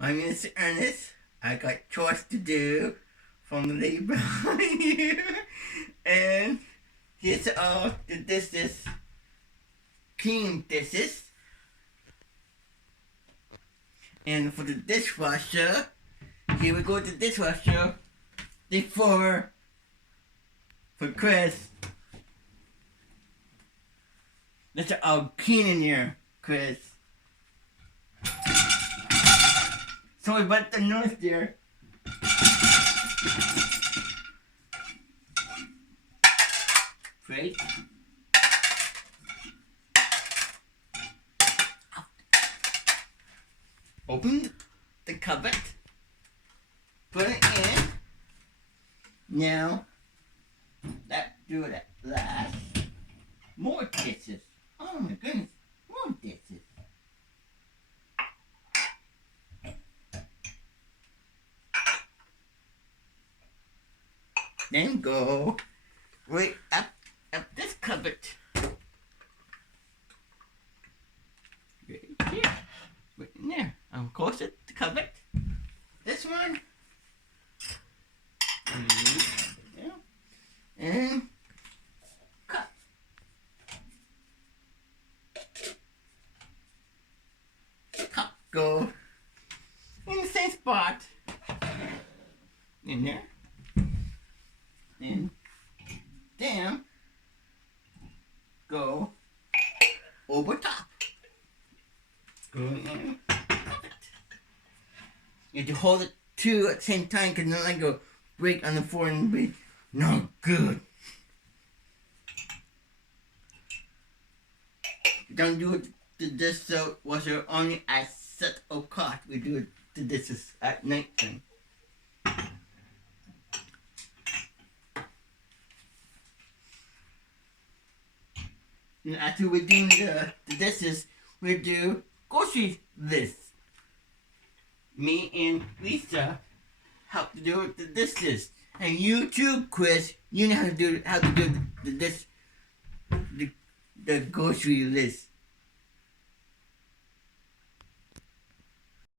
My name is Ernest. I got chores to do from the lady behind you. And here's all the dishes, clean dishes. And for the dishwasher, here we go to the dishwasher. For Chris. Let's all clean in here, Chris. Sorry about the noise there. Great. Open the cupboard. Put it in. Now, let's do that last. More dishes. Oh my goodness, more dishes. Then go right up this cupboard. Right here. Right in there. I'll close it, the cupboard. This one. And cup. Cup go in the same spot. In there. And then go over top. Go in. You have to hold it two at the same time because then I go break on the floor and be no good. Don't do it the dishwasher only at set o'clock. We do it the dishes at night time. And after we're doing the dishes, we do grocery list. Me and Lisa help to do the dishes. And you too, Chris, you know how to do the grocery list.